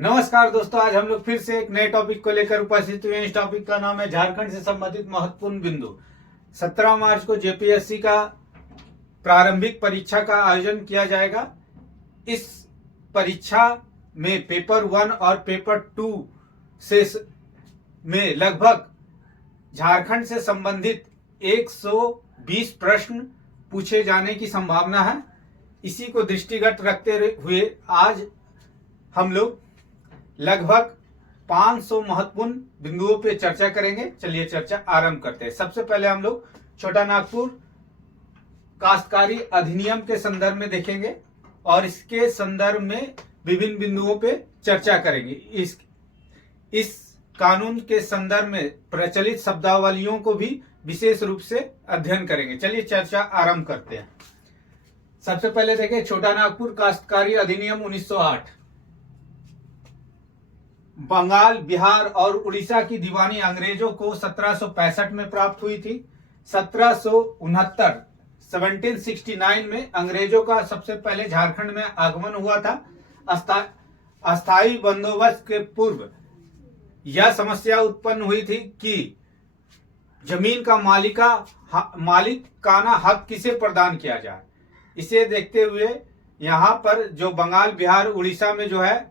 नमस्कार दोस्तों, आज हम लोग फिर से एक नए टॉपिक को लेकर उपस्थित हुए हैं। इस टॉपिक का नाम है झारखंड से संबंधित महत्वपूर्ण बिंदु। 17 मार्च को जेपीएससी का प्रारंभिक परीक्षा का आयोजन किया जाएगा। इस परीक्षा में पेपर 1 और पेपर 2 से में लगभग झारखंड से संबंधित 120 प्रश्न पूछे जाने की संभावना है। इसी को दृष्टिगत रखते हुए आज हम लोग लगभग 500 महत्वपूर्ण बिंदुओं पे चर्चा करेंगे। चलिए चर्चा आरंभ करते हैं। सबसे पहले हम लोग छोटा नागपुर काश्तकारी अधिनियम के संदर्भ में देखेंगे और इसके संदर्भ में विभिन्न बिंदुओं पे चर्चा करेंगे। इस कानून के संदर्भ में प्रचलित शब्दावलियों को भी विशेष रूप से अध्ययन करेंगे। चलिए चर्चा आरंभ करते हैं। सबसे पहले देखें छोटा नागपुर काश्तकारी अधिनियम 1908। बंगाल, बिहार और उड़ीसा की दीवानी अंग्रेजों को 1765 में प्राप्त हुई थी। 1769 में अंग्रेजों का सबसे पहले झारखंड में आगमन हुआ था। अस्थायी बंदोबस्त के पूर्व यह समस्या उत्पन्न हुई थी कि जमीन का मालिकाना हक किसे प्रदान किया जाए। इसे देखते हुए यहाँ पर जो बंगाल, बिहार, उड़ीसा में जो है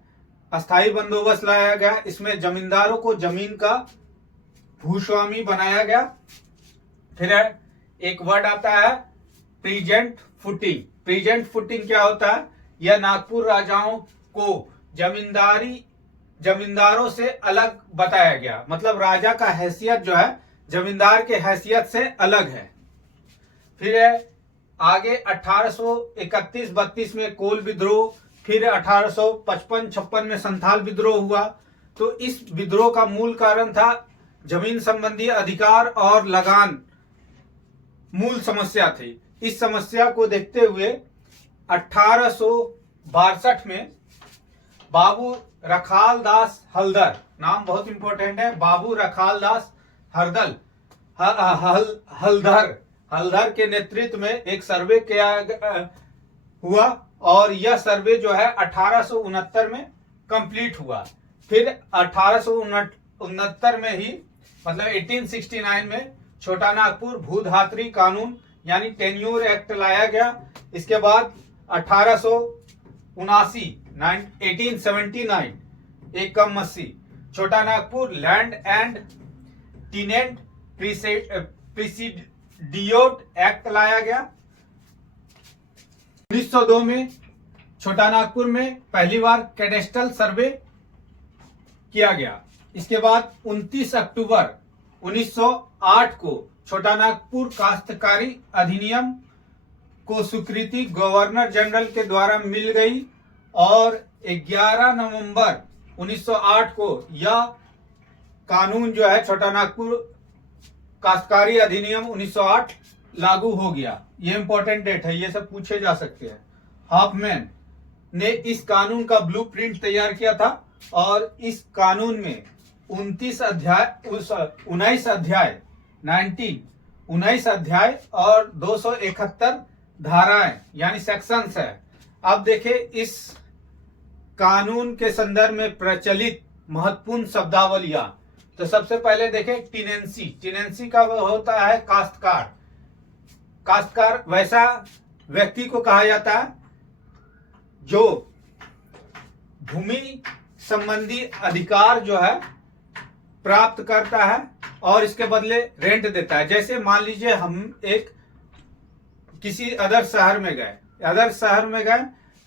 अस्थायी बंदोबस्त लाया गया। इसमें जमींदारों को जमीन का भूस्वामी बनाया गया। फिर एक वर्ड आता है प्रीजेंट फुटिंग। प्रीजेंट फुटिंग क्या होता है? यह नागपुर राजाओं को जमींदारों से अलग बताया गया। मतलब राजा का हैसियत जो है जमींदार के हैसियत से अलग है। फिर आगे 1831-32 में कोल विद्रोह, फिर 1855-56 में संथाल विद्रोह हुआ। तो इस विद्रोह का मूल कारण था जमीन संबंधी अधिकार और लगान मूल समस्या थी। इस समस्या को देखते हुए 1862 में बाबू रखालदास हल्दर, नाम बहुत इंपॉर्टेंट है, बाबू रखालदास हल्दर के नेतृत्व में एक सर्वे किया हुआ और यह सर्वे जो है 1869 में कंप्लीट हुआ। फिर 1869 में ही मतलब 1869 में छोटा नागपुर भूधात्री कानून यानी टेन्योर एक्ट लाया गया। इसके बाद 1879 एक कम मस्सी Chota Nagpur land and tenant प्रिसिडियोट एक्ट लाया गया। 1902 में छोटा नागपुर में पहली बार कैडेस्ट्रल सर्वे किया गया। इसके बाद 29 अक्टूबर 1908 को छोटा नागपुर काश्तकारी अधिनियम को स्वीकृति गवर्नर जनरल के द्वारा मिल गई और 11 नवंबर 1908 को यह कानून जो है छोटा नागपुर काश्तकारी अधिनियम 1908 लागू हो गया। ये इंपॉर्टेंट डेट है, ये सब पूछे जा सकते हैं। हॉफमैन ने इस कानून का ब्लूप्रिंट तैयार किया था और इस कानून में 19 अध्याय और 271 धाराएं यानी सेक्शंस है। अब देखें इस कानून के संदर्भ में प्रचलित महत्वपूर्ण शब्दावलियां। तो सबसे पहले देखें टीनेंसी का होता है काश्तकार। काश्तकार वैसा व्यक्ति को कहा जाता है जो भूमि संबंधी अधिकार जो है प्राप्त करता है और इसके बदले रेंट देता है। जैसे मान लीजिए हम एक किसी अदर शहर में गए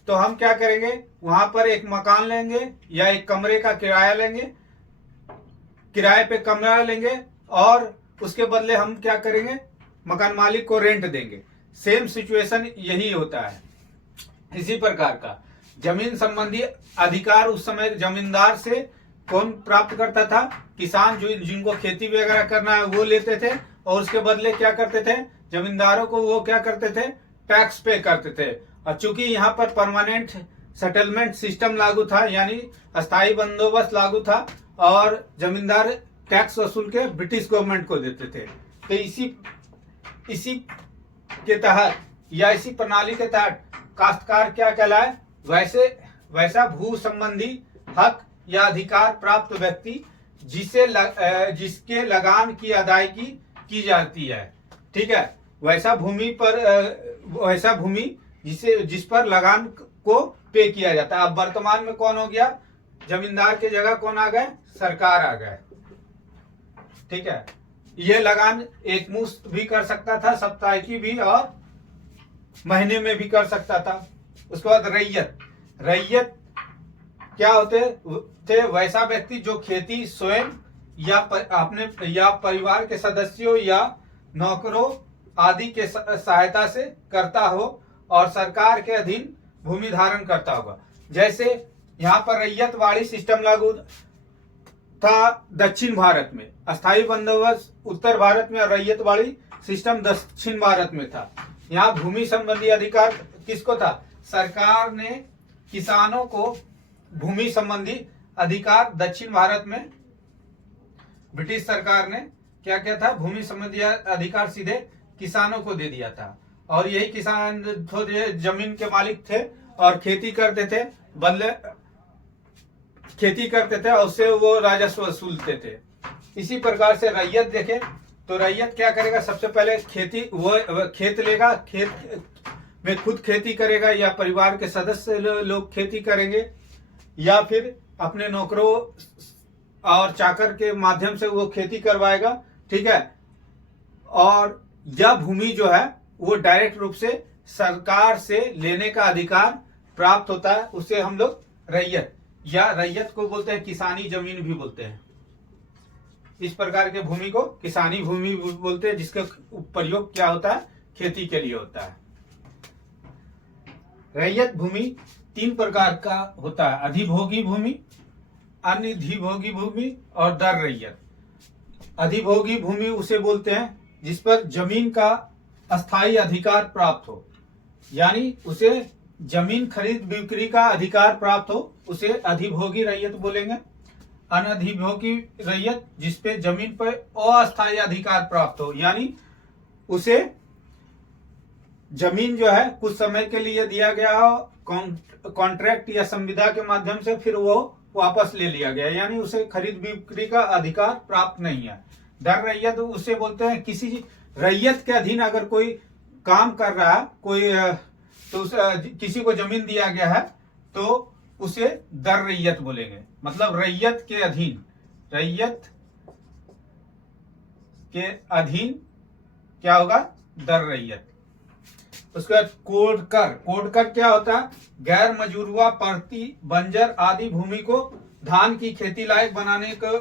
तो हम क्या करेंगे, वहां पर एक मकान लेंगे या एक कमरे का किराया लेंगे, किराए पे कमरा लेंगे और उसके बदले हम क्या करेंगे, मकान मालिक को रेंट देंगे। सेम सिचुएशन यही होता है। इसी प्रकार का जमीन संबंधी अधिकार उस समय जमींदार से कौन प्राप्त करता था? किसान जो जिनको खेती वगैरह करना है वो लेते थे और उसके बदले क्या करते थे, जमींदारों को वो क्या करते थे, टैक्स पे करते थे। और चूंकि यहाँ पर परमानेंट सेटलमेंट सिस्टम लागू था यानी अस्थायी बंदोबस्त लागू था और जमींदार टैक्स वसूल के ब्रिटिश गवर्नमेंट को देते थे। तो इसी के तहत या इसी प्रणाली के तहत काश्तकार क्या कहलाए, वैसा भू संबंधी हक या अधिकार प्राप्त व्यक्ति जिसके लगान की अदायगी की जाती है। ठीक है, वैसा भूमि जिस पर लगान को पे किया जाता है। अब वर्तमान में कौन हो गया, जमींदार की जगह कौन आ गए, सरकार आ गए। ठीक है, ये लगान एक मुश्त भी कर सकता था, साप्ताहिकी भी, और महीने में भी कर सकता था। उसके बाद रैयत क्या होते थे, वैसा व्यक्ति जो खेती स्वयं या परिवार के सदस्यों या नौकरों आदि के सहायता से करता हो और सरकार के अधीन भूमि धारण करता होगा। जैसे यहाँ पर रैयतवाड़ी सिस्टम लागू था दक्षिण भारत में, अस्थायी बंदोबस्त उत्तर भारत में, और रैयतवाड़ी सिस्टम दक्षिण भारत में था। यहाँ भूमि संबंधी अधिकार किसको था, सरकार ने किसानों को भूमि संबंधी अधिकार, दक्षिण भारत में ब्रिटिश सरकार ने क्या किया था, भूमि संबंधी अधिकार सीधे किसानों को दे दिया था। और यही किसान जमीन के मालिक थे और खेती करते थे और उससे वो राजस्व वसूलते थे। इसी प्रकार से रैयत देखें तो रैयत क्या करेगा, सबसे पहले खेत लेगा, खेत में खुद खेती करेगा या परिवार के सदस्य लोग खेती करेंगे, या फिर अपने नौकरों और चाकर के माध्यम से वो खेती करवाएगा। ठीक है, और यह भूमि जो है वो डायरेक्ट रूप से सरकार से लेने का अधिकार प्राप्त होता है, उसे हम लोग रैयत को बोलते हैं, किसानी जमीन भी बोलते हैं। इस प्रकार के भूमि को किसानी भूमि बोलते हैं, जिसका प्रयोग क्या होता है, खेती के लिए होता है। रैयत भूमि 3 प्रकार का होता है, अधिभोगी भूमि, अनधिभोगी भूमि और दर रैयत। अधिभोगी भूमि उसे बोलते हैं जिस पर जमीन का अस्थायी अधिकार प्राप्त हो, यानी उसे जमीन खरीद बिक्री का अधिकार प्राप्त हो, उसे अधिभोगी रैयत बोलेंगे। अनधिभोगी रैयत जिसपे जमीन पर अस्थायी अधिकार प्राप्त हो, यानी उसे जमीन जो है कुछ समय के लिए दिया गया हो, कॉन्ट्रैक्ट या संविदा के माध्यम से, फिर वो वापस ले लिया गया, यानी उसे खरीद बिक्री का अधिकार प्राप्त नहीं है। दर रैयत उसे बोलते हैं किसी रैयत के अधीन अगर कोई काम कर रहा है, तो किसी को जमीन दिया गया है तो उसे दर रैयत बोलेंगे। मतलब रैयत के अधीन क्या होगा, दर रैयत। उसके बाद कोड कर क्या होता है, गैर मजूरुआ, परती, बंजर आदि भूमि को धान की खेती लायक बनाने को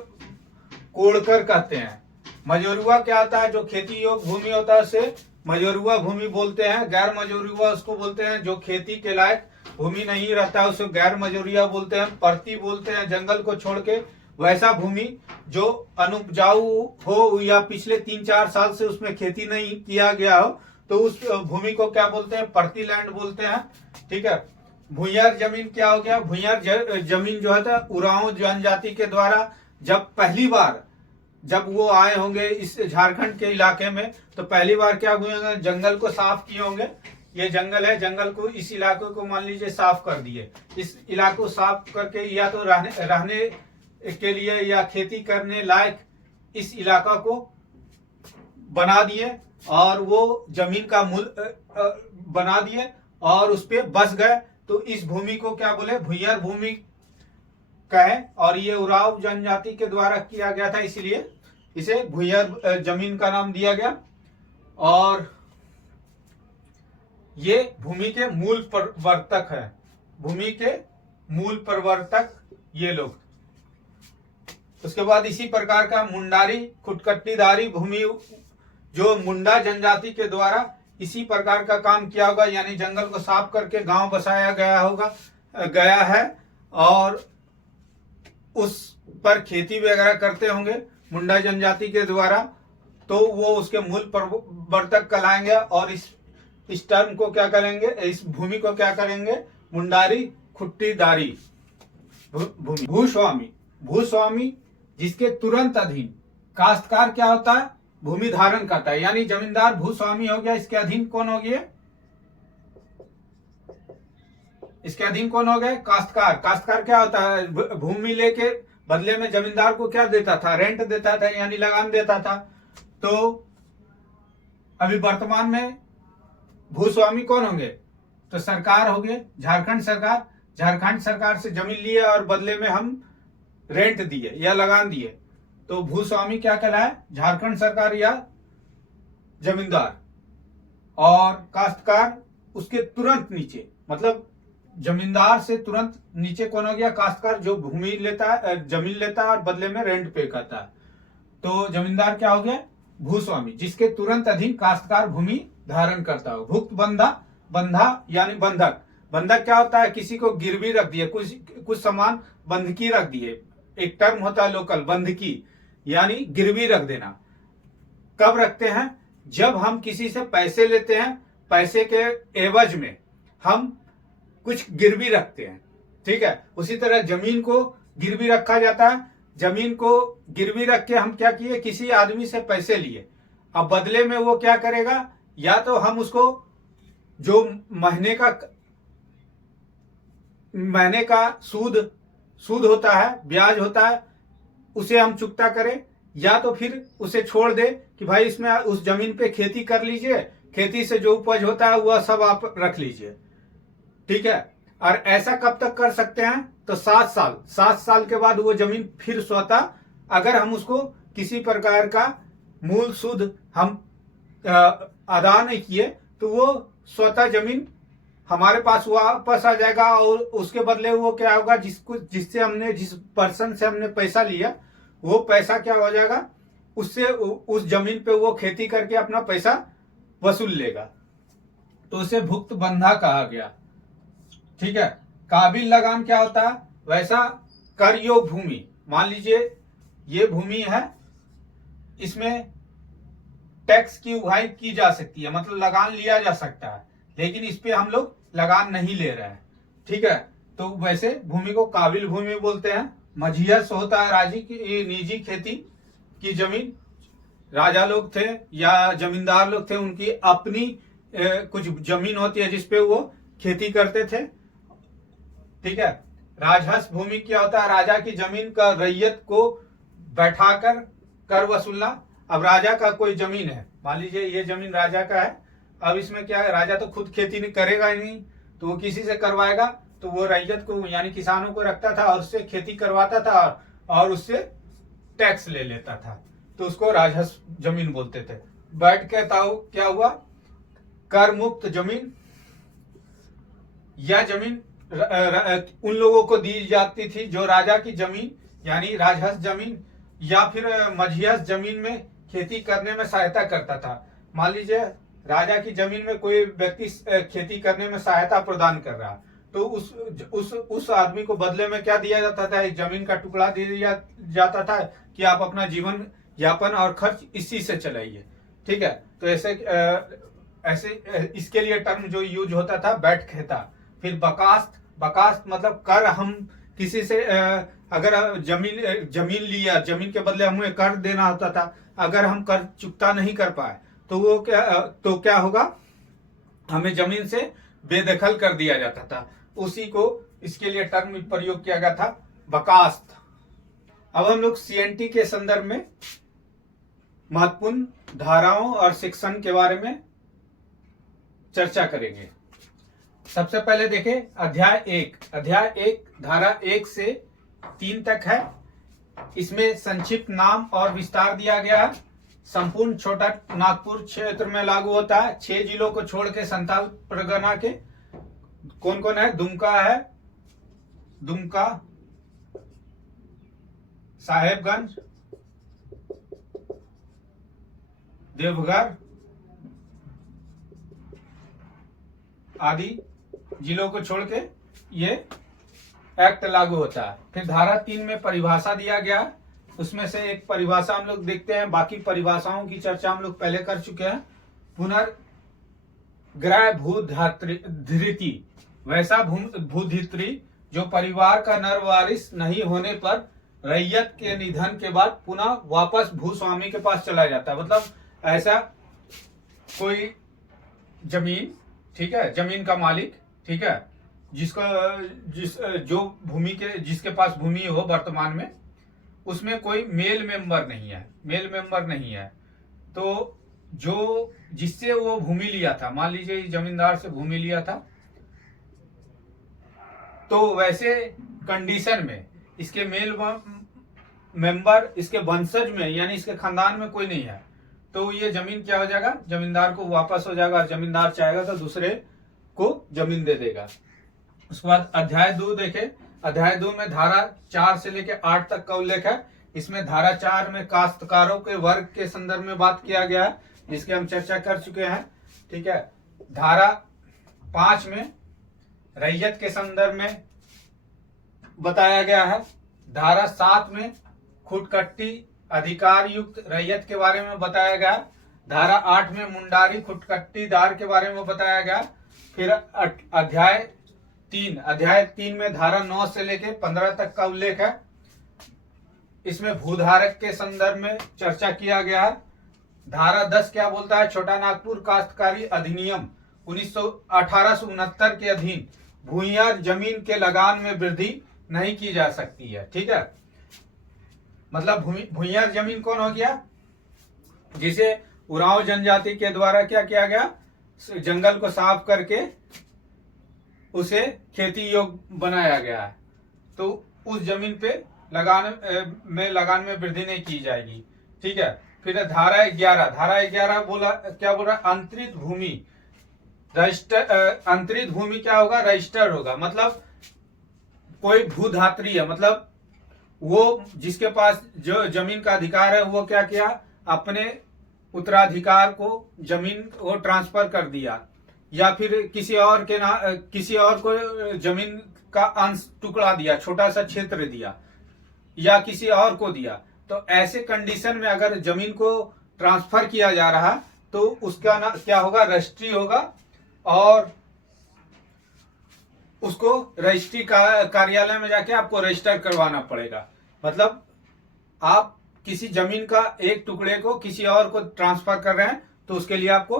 कोड कर कहते हैं। मजूरुआ क्या होता है, जो खेती योग्य भूमि होता है उसे मजूरुआ भूमि बोलते हैं। गैर मजूरुआ उसको बोलते हैं जो खेती के लायक भूमि नहीं रहता है, उसे गैर मजूरिया बोलते हैं। परती बोलते हैं जंगल को छोड़ के वैसा भूमि जो अनुपजाऊ हो या पिछले 3-4 साल से उसमें खेती नहीं किया गया हो, तो उस भूमि को क्या बोलते हैं, परती लैंड बोलते हैं। ठीक है, भूंयर जमीन क्या हो गया, भूंयर जमीन जो है उरांव जनजाति के द्वारा जब पहली बार जब वो आए होंगे इस झारखंड के इलाके में, तो पहली बार क्या हुए होंगे, जंगल को साफ किए होंगे। ये जंगल है, जंगल को, इस इलाके को मान लीजिए साफ कर दिए। इस इलाके को साफ करके या तो रहने के लिए या खेती करने लायक इस इलाका को बना दिए, और वो जमीन का मूल बना दिए और उस पे बस गए। तो इस भूमि को क्या बोले, भूंयर भूमि कहे। और ये उरांव जनजाति के द्वारा किया गया था, इसलिए इसे भूंयर जमीन का नाम दिया गया। और ये भूमि के मूल प्रवर्तक है, भूमि के मूल प्रवर्तक ये लोग। उसके बाद इसी प्रकार का मुंडारी खुटकट्टीदारी भूमि, जो मुंडा जनजाति के द्वारा इसी प्रकार का काम किया होगा, यानी जंगल को साफ करके गांव बसाया गया है और उस पर खेती वगैरह करते होंगे मुंडा जनजाति के द्वारा, तो वो उसके मूल प्रवर्तक कहलाएंगे। और इस टर्म को क्या करेंगे, इस भूमि को क्या करेंगे, मुंडारी खुट्टीदारी भूमि। भूस्वामी जिसके तुरंत अधीन काश्तकार क्या होता है, भूमि धारण करता है, यानी जमींदार भूस्वामी हो गया, इसके अधीन कौन हो गया, इसके अधीन कौन हो गए? काश्तकार। काश्तकार क्या होता है? भूमि लेके बदले में जमींदार को क्या देता था? रेंट देता था, यानी लगान देता था। तो अभी वर्तमान में भूस्वामी कौन होंगे? तो सरकार होंगे, झारखंड सरकार। झारखंड सरकार से जमीन लिए और बदले में हम रेंट दिए या लगान दिए, तो भूस्वामी क्या कहलाए? झारखंड सरकार या जमींदार। और काश्तकार उसके तुरंत नीचे, मतलब जमींदार से तुरंत नीचे कौन हो गया? काश्तकार, जो भूमि लेता है, जमीन लेता है और बदले में रेंट पे करता है। तो जमींदार क्या हो गया? भूस्वामी, जिसके तुरंत अधीन काश्तकार भूमि धारण करता हो। भुक्त बंधा, बंधा यानी बंधक। बंधक क्या होता है? किसी को गिरवी रख दिए, कुछ सामान बंधकी रख दिए। एक टर्म होता है लोकल, बंधकी यानी गिरवी रख देना। कब रखते हैं? जब हम किसी से पैसे लेते हैं, पैसे के एवज में हम कुछ गिरवी रखते हैं, ठीक है। उसी तरह जमीन को गिरवी रखा जाता है। जमीन को गिरवी रख के हम क्या किए? किसी आदमी से पैसे लिए। अब बदले में वो क्या करेगा? या तो हम उसको जो महीने का सूद होता है, ब्याज होता है, उसे हम चुकता करें, या तो फिर उसे छोड़ दे कि भाई इसमें उस जमीन पे खेती कर लीजिए, खेती से जो उपज होता है वह सब आप रख लीजिए, ठीक है। और ऐसा कब तक कर सकते हैं? तो 7 साल। 7 साल के बाद वो जमीन फिर स्वतः, अगर हम उसको किसी प्रकार का मूल सूद हम अदा नहीं किए, तो वो स्वतः जमीन हमारे पास वापस आ जाएगा। और उसके बदले वो क्या होगा? जिस पर्सन से हमने पैसा लिया, वो पैसा क्या हो जाएगा? उससे उस जमीन पे वो खेती करके अपना पैसा वसूल लेगा। तो उसे भुक्त बंधा कहा गया, ठीक है। काबिल लगान क्या होता है? वैसा कर योग भूमि। मान लीजिए ये भूमि है, इसमें टैक्स की उगाही की जा सकती है, मतलब लगान लिया जा सकता है, लेकिन इस पे हम लोग लगान नहीं ले रहे हैं, ठीक है। तो वैसे भूमि को काबिल भूमि बोलते हैं। मझियस होता है राजी की निजी खेती की जमीन। राजा लोग थे या जमींदार लोग थे, उनकी अपनी कुछ जमीन होती है जिसपे वो खेती करते थे, ठीक है। राजहंस भूमि क्या होता है? राजा की जमीन का रैयत को बैठाकर कर वसूलना। अब राजा का कोई जमीन है, मान लीजिए ये जमीन राजा का है। अब इसमें क्या है? राजा तो खुद खेती नहीं करेगा ही नहीं, तो वो किसी से करवाएगा। तो वो रैयत को यानी किसानों को रखता था और उससे खेती करवाता था और उससे टैक्स ले लेता था, तो उसको राजहंस जमीन बोलते थे। बैठ के ताऊ क्या हुआ? कर मुक्त जमीन या जमीन उन लोगों को दी जाती थी जो राजा की जमीन यानी राजहंस जमीन या फिर मझियस जमीन में खेती करने में सहायता करता था। मान लीजिए राजा की जमीन में कोई व्यक्ति खेती करने में सहायता प्रदान कर रहा, तो उस आदमी को बदले में क्या दिया जाता था? एक जमीन का टुकड़ा दिया जाता था कि आप अपना जीवन यापन और खर्च इसी से चलाइए, ठीक है। तो ऐसे इसके लिए टर्म जो यूज होता था बैठ खेता। फिर बकास्त। बकास्त मतलब कर। हम किसी से अगर जमीन लिया, जमीन के बदले हमें कर देना होता था, अगर हम कर चुकता नहीं कर पाए तो वो क्या होगा? हमें जमीन से बेदखल कर दिया जाता था। उसी को इसके लिए टर्म प्रयोग किया गया था, बकास्त। अब हम लोग सीएनटी के संदर्भ में महत्वपूर्ण धाराओं और सेक्शन के बारे में चर्चा करेंगे। सबसे पहले देखें अध्याय 1। अध्याय 1 धारा 1 से 3 तक है। इसमें संक्षिप्त नाम और विस्तार दिया गया है। संपूर्ण छोटा नागपुर क्षेत्र में लागू होता है। 6 जिलों को छोड़ के संथाल परगना के कौन कौन है? दुमका, साहेबगंज, देवघर आदि जिलों को छोड़ के ये एक्ट लागू होता है। फिर धारा 3 में परिभाषा दिया गया, उसमें से एक परिभाषा हम लोग देखते हैं। बाकी परिभाषाओं की चर्चा हम लोग पहले कर चुके हैं। पुनर्ग्रह भूधृति, वैसा भूधृति जो परिवार का नर वारिस नहीं होने पर रैयत के निधन के बाद पुनः वापस भूस्वामी के पास चला जाता है। मतलब ऐसा कोई जमीन, ठीक है, जमीन का मालिक, ठीक है, जो भूमि के जिसके पास भूमि हो वर्तमान में, उसमें कोई मेल मेंबर नहीं है। तो जो जिससे वो भूमि लिया था, मान लीजिए जमींदार से भूमि लिया था, तो वैसे कंडीशन में इसके मेल मेंबर इसके वंशज में यानी इसके खानदान में कोई नहीं है, तो ये जमीन क्या हो जाएगा, जमींदार को वापस हो जाएगा। और जमींदार चाहेगा तो दूसरे को जमीन दे देगा। उसके बाद अध्याय 2 देखे। अध्याय 2 में धारा 4 से लेकर 8 तक का उल्लेख है। इसमें धारा 4 में काश्तकारों के वर्ग के संदर्भ में बात किया गया है, जिसकी हम चर्चा कर चुके हैं। ठीक है। धारा 5 में रैयत के संदर्भ में बताया गया है। धारा 7 में खुटकट्टी अधिकार युक्त रैयत के बारे में बताया गया। धारा 8 में मुंडारी खुटकट्टीदार के बारे में बताया गया। फिर अध्याय 3 में धारा 9 से लेकर 15 तक का उल्लेख है। इसमें भूधारक के संदर्भ में चर्चा किया गया है। धारा 10 क्या बोलता है, छोटा नागपुर काश्तकारी अधिनियम 1869 के अधीन भूमियार जमीन के लगान में वृद्धि नहीं की जा सकती है। ठीक है, मतलब भूमियार जमीन कौन हो गया, जिसे उरांव जनजाति के द्वारा क्या किया गया, जंगल को साफ करके उसे खेती योग्य बनाया गया है, तो उस जमीन पे लगान में वृद्धि नहीं की जाएगी। ठीक है। फिर धारा 11 क्या बोल रहा है, अंतरित भूमि अंतरित भूमि क्या होगा, रजिस्टर होगा। मतलब कोई भूधात्री है, मतलब वो जिसके पास जो जमीन का अधिकार है, वो क्या किया, अपने उत्तराधिकार को जमीन को ट्रांसफर कर दिया, या फिर किसी और को जमीन का अंश टुकड़ा दिया, छोटा सा क्षेत्र दिया, या किसी और को दिया। तो ऐसे कंडीशन में अगर जमीन को ट्रांसफर किया जा रहा तो उसका ना क्या होगा, रजिस्ट्री होगा, और उसको रजिस्ट्री कार्यालय में जाके आपको रजिस्टर करवाना पड़ेगा। मतलब आप किसी जमीन का एक टुकड़े को किसी और को ट्रांसफर कर रहे हैं, तो उसके लिए आपको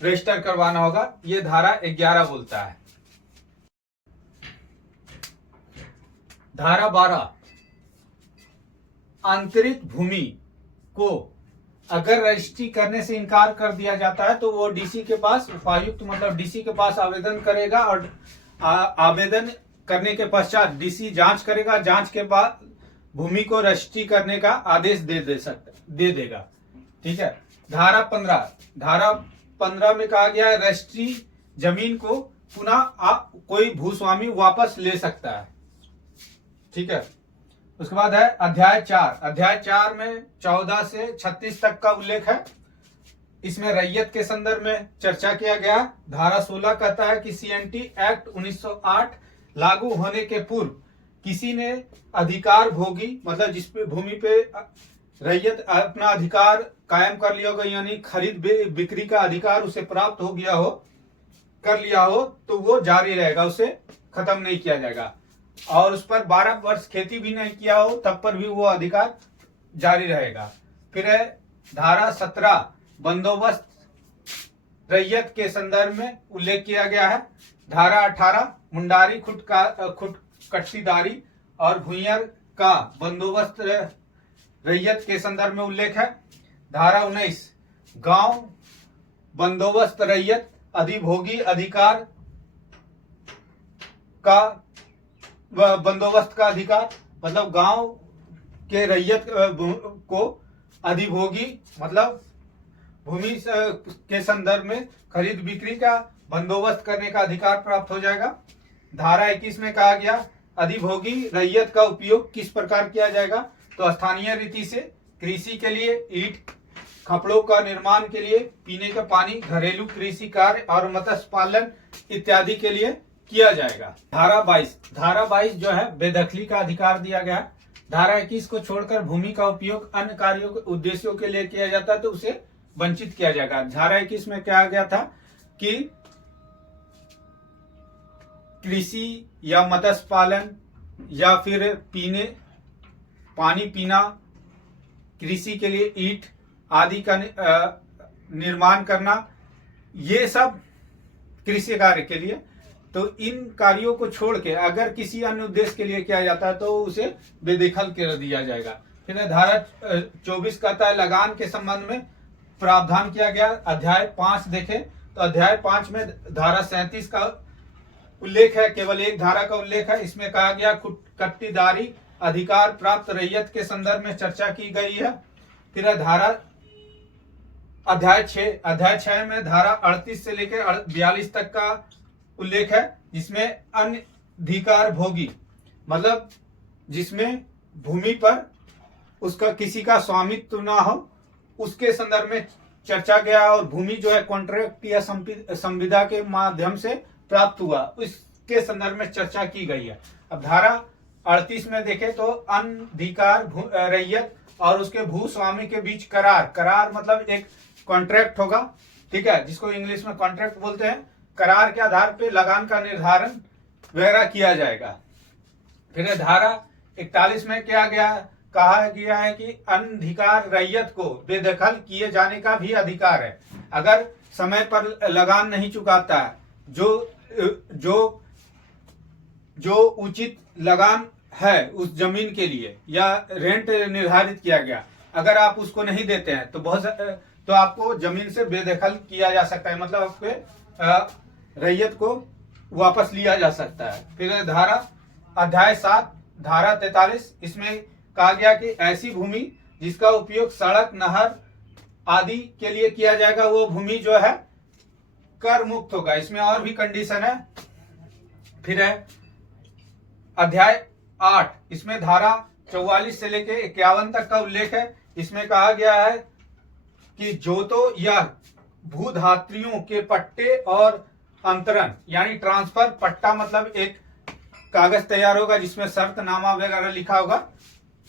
रजिस्टर करवाना होगा। ये धारा 11 बोलता है। धारा 12, अंतरित भूमि को अगर रजिस्ट्री करने से इनकार कर दिया जाता है, तो वो डीसी के पास, उपायुक्त मतलब डीसी के पास आवेदन करेगा, और आवेदन करने के पश्चात डीसी जांच करेगा। जांच के बाद भूमि को रजिस्ट्री करने का आदेश दे देगा। ठीक है। धारा 15 में कहा गया है, रजिस्ट्री जमीन को पुनः कोई भूस्वामी वापस ले सकता है। ठीक है। उसके बाद है अध्याय 4 में 14 से 36 तक का उल्लेख है। इसमें रैयत के संदर्भ में चर्चा किया गया। धारा 16 कहता है कि सीएनटी एक्ट 1908 लागू होने के पूर्व किसी ने अधिकार भोगी, मतलब जिस पे भूमि पे रैयत अपना अधिकार कायम कर लिया होगा, यानी खरीद बिक्री का अधिकार उसे प्राप्त हो गया हो, कर लिया हो, तो वो जारी रहेगा, उसे खत्म नहीं किया जाएगा। और उस पर 12 वर्ष खेती भी नहीं किया हो, तब पर भी वो अधिकार जारी रहेगा। फिर है धारा 17, बंदोबस्त रैयत के संदर्भ में उल्लेख किया गया है। धारा 18, मुंडारी खुटकट्टीदारी और भूइयार का बंदोबस्त रैयत के संदर्भ में उल्लेख है। धारा 19, गांव बंदोबस्त रैयत अधिभोगी अधिकार का बंदोबस्त का अधिकार, मतलब गांव के रैयत को अधिभोगी मतलब भूमि के संदर्भ में खरीद बिक्री का बंदोबस्त करने का अधिकार प्राप्त हो जाएगा। धारा 21 में कहा गया, अधिभोगी रैयत का उपयोग किस प्रकार किया जाएगा, तो स्थानीय रीति से कृषि के लिए, ईंट खपड़ों का निर्माण के लिए, पीने का पानी, घरेलू कृषि कार्य और मत्स्य पालन इत्यादि के लिए किया जाएगा। धारा 22 जो है बेदखली का अधिकार दिया गया। धारा 21 को छोड़कर भूमि का उपयोग अन्य कार्यों के उद्देश्यों के लिए किया जाता है तो उसे वंचित किया जाएगा। धारा 21 में क्या गया था कि कृषि या मत्स्य पालन या फिर पानी पीना, कृषि के लिए ईंट आदि का निर्माण करना, ये सब कृषि कार्य के लिए तो इन कार्यों को छोड़ के अगर किसी अन्य उद्देश्य के लिए किया जाता है तो उसे बेदखल कर दिया जाएगा। फिर धारा 24 कहता है लगान के संबंध में प्रावधान किया गया। अध्याय 5 देखें तो अध्याय 5 में धारा 37 का उल्लेख है, केवल एक धारा का उल्लेख है। इसमें कहा गया कट्टीदारी अधिकार प्राप्त रैयत के संदर्भ में चर्चा की गई है। फिर धारा अध्याय 6 में धारा 38 से लेकर 42 तक का उल्लेख है, जिसमें अन्य अधिकार भोगी मतलब जिसमें भूमि पर उसका किसी का स्वामित्व ना हो उसके संदर्भ में चर्चा गया, और भूमि जो है कॉन्ट्रैक्ट या संविदा के माध्यम से प्राप्त हुआ उसके संदर्भ में चर्चा की गई है। अब धारा 38 में देखें तो अनधिकार रैयत और उसके भूस्वामी के बीच करार मतलब एक कॉन्ट्रैक्ट होगा, ठीक है, जिसको इंग्लिश में कॉन्ट्रैक्ट बोलते हैं। करार के आधार पे लगान का निर्धारण वगैरह किया जाएगा। फिर धारा 41 में क्या कहा गया है कि अनधिकार रैयत को बेदखल किए जाने का भी अधिकार है। अगर समय पर लगान नहीं चुकाता है, जो उचित लगान है उस जमीन के लिए या रेंट निर्धारित किया गया, अगर आप उसको नहीं देते हैं तो आपको जमीन से बेदखल किया जा सकता है, मतलब आपके रैयत को वापस लिया जा सकता है। फिर अध्याय 7 धारा 43, इसमें कहा गया कि ऐसी भूमि जिसका उपयोग सड़क, नहर आदि के लिए किया जाएगा वो भूमि जो है कर मुक्त होगा। इसमें और भी कंडीशन है। फिर है अध्याय 8, इसमें धारा 44 से लेकर 51 तक का उल्लेख है। इसमें कहा गया है कि जोतों या भूधात्रियों के पट्टे और अंतरण यानी ट्रांसफर, पट्टा मतलब एक कागज तैयार होगा जिसमें शर्तनामा वगैरह लिखा होगा,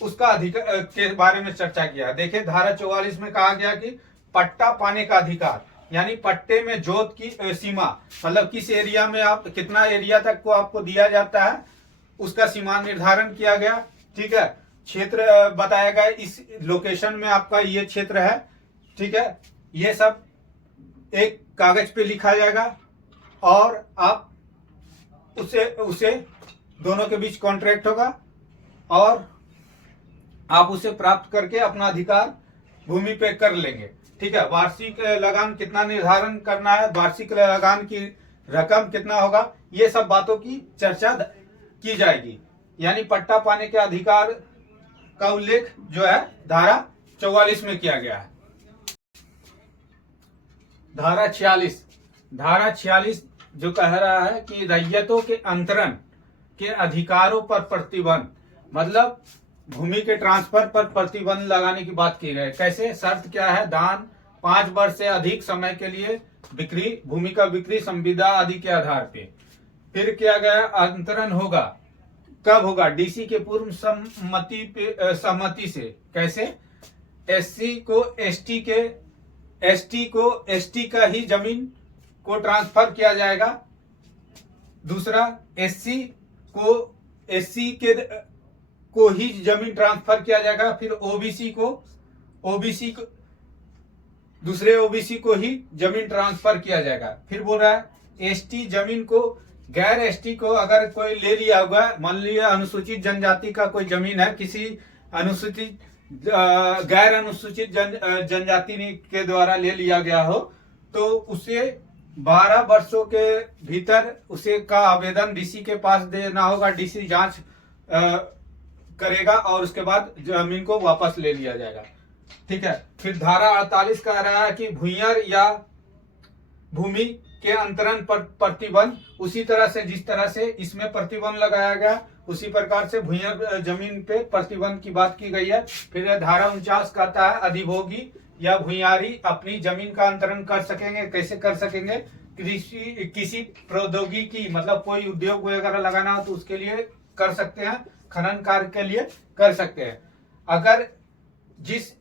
उसका अधिकार के बारे में चर्चा किया। देखिए धारा 44 में कहा गया कि पट्टा पाने का अधिकार यानी पट्टे में जोत की सीमा मतलब किस एरिया में आप कितना एरिया तक को आपको दिया जाता है उसका सीमा निर्धारण किया गया, ठीक है। क्षेत्र बताया गया, इस लोकेशन में आपका ये क्षेत्र है, ठीक है। ये सब एक कागज पे लिखा जाएगा और आप उसे दोनों के बीच कॉन्ट्रैक्ट होगा और आप उसे प्राप्त करके अपना अधिकार भूमि पे कर लेंगे, ठीक है। वार्षिक लगान कितना निर्धारण करना है, वार्षिक लगान की रकम कितना होगा, ये सब बातों की चर्चा की जाएगी। यानी पट्टा पाने के अधिकार का उल्लेख जो है धारा 44 में किया गया है। धारा 46 जो कह रहा है कि रैयतों के अंतरण के अधिकारों पर प्रतिबंध मतलब भूमि के ट्रांसफर पर प्रतिबंध लगाने की बात की है। कैसे? शर्त क्या है? दान, 5 वर्ष से अधिक समय के लिए बिक्री, भूमि का बिक्री, संविदा आदि के आधार पे। फिर किया गया अंतरण होगा, कब होगा? डीसी के पूर्व सहमति से। कैसे? एससी को एसटी का ही जमीन को ट्रांसफर किया जाएगा। दूसरा, एससी को ही जमीन ट्रांसफर किया जाएगा। फिर ओबीसी को दूसरे ओबीसी को ही जमीन ट्रांसफर किया जाएगा। फिर बोल रहा है एसटी जमीन को गैर एसटी को अगर कोई ले लिया होगा, मान लिया अनुसूचित जनजाति का कोई जमीन है, किसी गैर अनुसूचित जनजाति के द्वारा ले लिया गया हो, तो उसे 12 वर्षों के भीतर उसे का आवेदन डीसी के पास देना होगा। डीसी जांच करेगा और उसके बाद जमीन को वापस ले लिया जाएगा, ठीक है। फिर धारा 48 कह रहा है कि भूयियार या भूमि के अंतरण पर प्रतिबंध, उसी तरह से जिस तरह से इसमें प्रतिबंध लगाया गया उसी प्रकार से भूयियार जमीन पे प्रतिबंध की बात की गई है। फिर धारा 49 कहता है अधिभोगी या भूयियारी अपनी जमीन का अंतरण कर सकेंगे। कैसे कर सकेंगे? किसी प्रौद्योगिकी मतलब कोई उद्योग वगैरह लगाना हो तो उसके लिए कर सकते हैं, खनन कार्य के लिए कर सकते हैं। अगर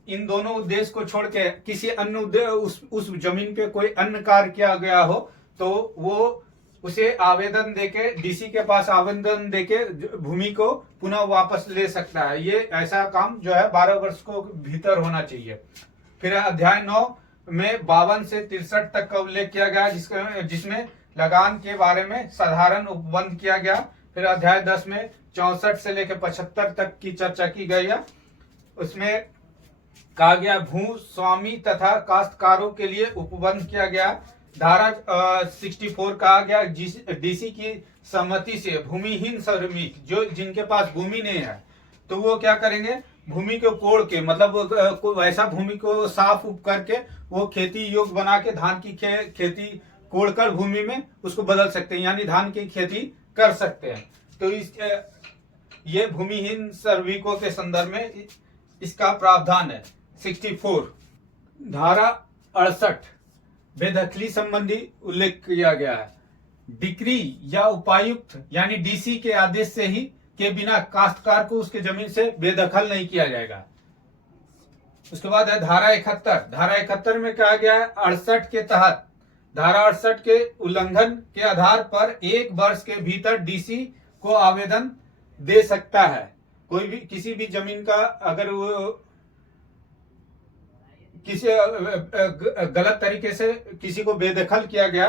इन दोनों उद्देश्य को छोड़ के किसी अन्य उस जमीन पे कोई अन्य कार्य किया गया हो तो वो उसे आवेदन देके डीसी के पास आवेदन देके भूमि को पुनः वापस ले सकता है। ये ऐसा काम जो है 12 वर्ष को भीतर होना चाहिए। फिर अध्याय 9 में 52 से 63 तक का उल्लेख किया गया जिसमें लगान के बारे में साधारण उपबंध किया गया। फिर अध्याय 10 में 64 से लेकर 75 तक की चर्चा की गई है। उसमें कहा गया भू स्वामी तथा काश्तकारों के लिए उपबंध किया गया। धारा 64 कहा गया डीसी की सहमति से भूमिहीन श्रमिक जो जिनके पास भूमि नहीं है तो वो क्या करेंगे, भूमि को कोड़ के मतलब वैसा भूमि को साफ उप करके वो खेती योग्य बना के धान की खेती कोड़कर भूमि में उसको बदल सकते हैं, यानी धान की खेती कर सकते हैं। तो ये भूमिहीन श्रमिकों के संदर्भ में इसका प्रावधान है। 64 धारा 68 बेदखली संबंधी उल्लेख किया गया है। डिक्री या उपायुक्त यानी डीसी के आदेश से ही के बिना काश्तकार को उसके जमीन से बेदखल नहीं किया जाएगा। उसके बाद है धारा 71। धारा 71 में कहा गया है 68 के तहत धारा 68 के उल्लंघन के आधार पर 1 वर्ष के भीतर डीसी को आवेदन दे सकता है। कोई भी किसी भी जमीन का अगर वो किसी गलत तरीके से किसी को बेदखल किया गया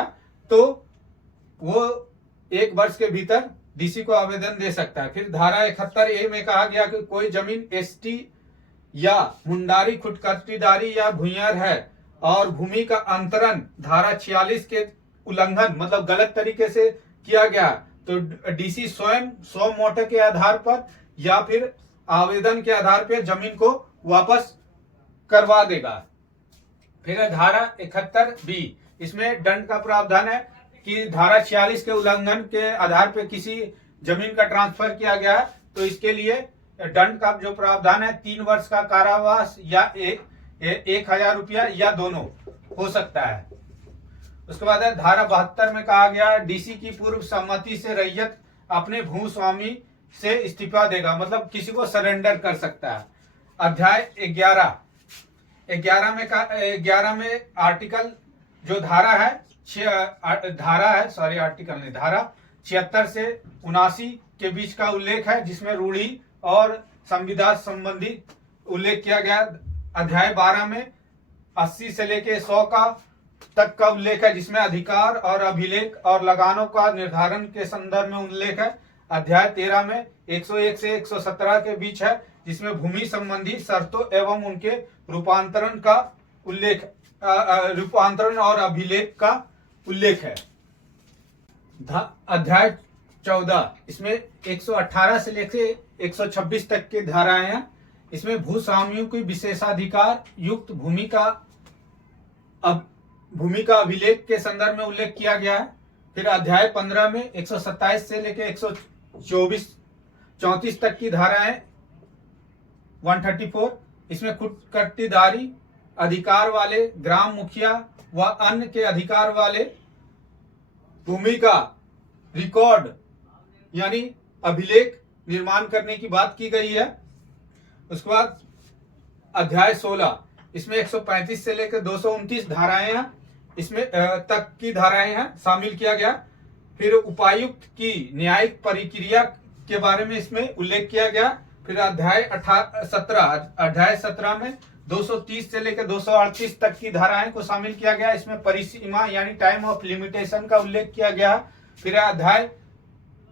तो वो 1 वर्ष के भीतर डीसी को आवेदन दे सकता है। फिर धारा 71A में कहा गया कि कोई जमीन एसटी या मुंडारी खुदकस्तीदारी या भूइयार है और भूमि का अंतरण धारा 46 के उल्लंघन मतलब गलत तरीके से किया गया तो डीसी स्वयं 100 मोटे के आधार पर या फिर आवेदन के आधार पर जमीन को वापस करवा देगा। फिर धारा 71B इसमें दंड का प्रावधान है कि धारा 46 के उल्लंघन के आधार पर किसी जमीन का ट्रांसफर किया गया है तो इसके लिए दंड का जो प्रावधान है 3 वर्ष का कारावास या 1,000 रुपया या दोनों हो सकता है। उसके बाद है धारा 72 में कहा गया डीसी की पूर्व सहमति से रैयत अपने भूस्वामी से इस्तीफा देगा, मतलब किसी को सरेंडर कर सकता है। अध्याय 11 में आर्टिकल जो धारा 76 से 79 के बीच का उल्लेख है जिसमें रूढ़ी और संविदा संबंधी उल्लेख किया गया। अध्याय 12 में 80 से लेके 100 तक का उल्लेख है जिसमें अधिकार और अभिलेख और लगानों का निर्धारण के संदर्भ में उल्लेख है। अध्याय 13 में 101 से 117 के बीच है जिसमें भूमि संबंधी शर्तों एवं उनके रूपांतरण का उल्लेख रूपांतरण और अभिलेख का उल्लेख है। अध्याय 14 इसमें 118 से लेकर 126 तक की धाराएं हैं। इसमें भूस्वामियों की विशेषाधिकार युक्त भूमि का अभिलेख के संदर्भ में उल्लेख किया गया है। फिर अध्याय 15 में 127 से लेकर 134 तक की धाराएं 134 इसमें खुदकस्तीदारी अधिकार वाले ग्राम मुखिया व अन्य के अधिकार वाले भूमि का रिकॉर्ड यानी अभिलेख निर्माण करने की बात की गई है। उसके बाद अध्याय 16 इसमें 135 से लेकर 229 धाराएं हैं, इसमें तक की धाराएं हैं शामिल किया गया। फिर उपायुक्त की न्यायिक प्रक्रिया के बारे में इसमें उल्लेख किया गया। फिर अध्याय 17 में 230 से लेकर 238 तक की धाराएं को शामिल किया गया। इसमें परिसीमा यानी टाइम ऑफ लिमिटेशन का उल्लेख किया गया। फिर अध्याय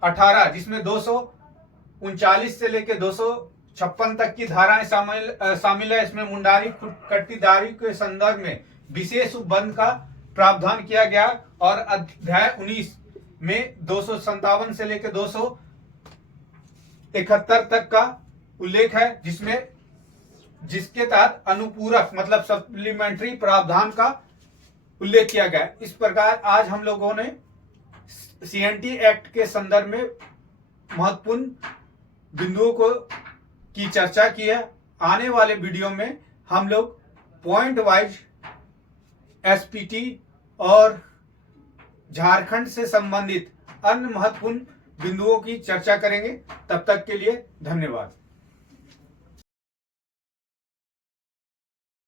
18 जिसमें 239 से लेकर 256 तक की धाराएं शामिल है। इसमें मुंडारी खुदकस्तीदारी के संदर्भ में विशेष उपबंध का प्रावधान किया गया। और अध्याय 19 में 257 से लेकर 271 तक का उल्लेख है जिसके तहत अनुपूरक मतलब सप्लीमेंट्री प्रावधान का उल्लेख किया गया। इस प्रकार आज हम लोगों ने सीएनटी एक्ट के संदर्भ में महत्वपूर्ण बिंदुओं की चर्चा की है। आने वाले वीडियो में हम लोग पॉइंट वाइज एसपीटी और झारखंड से संबंधित अन्य महत्वपूर्ण बिंदुओं की चर्चा करेंगे। तब तक के लिए धन्यवाद।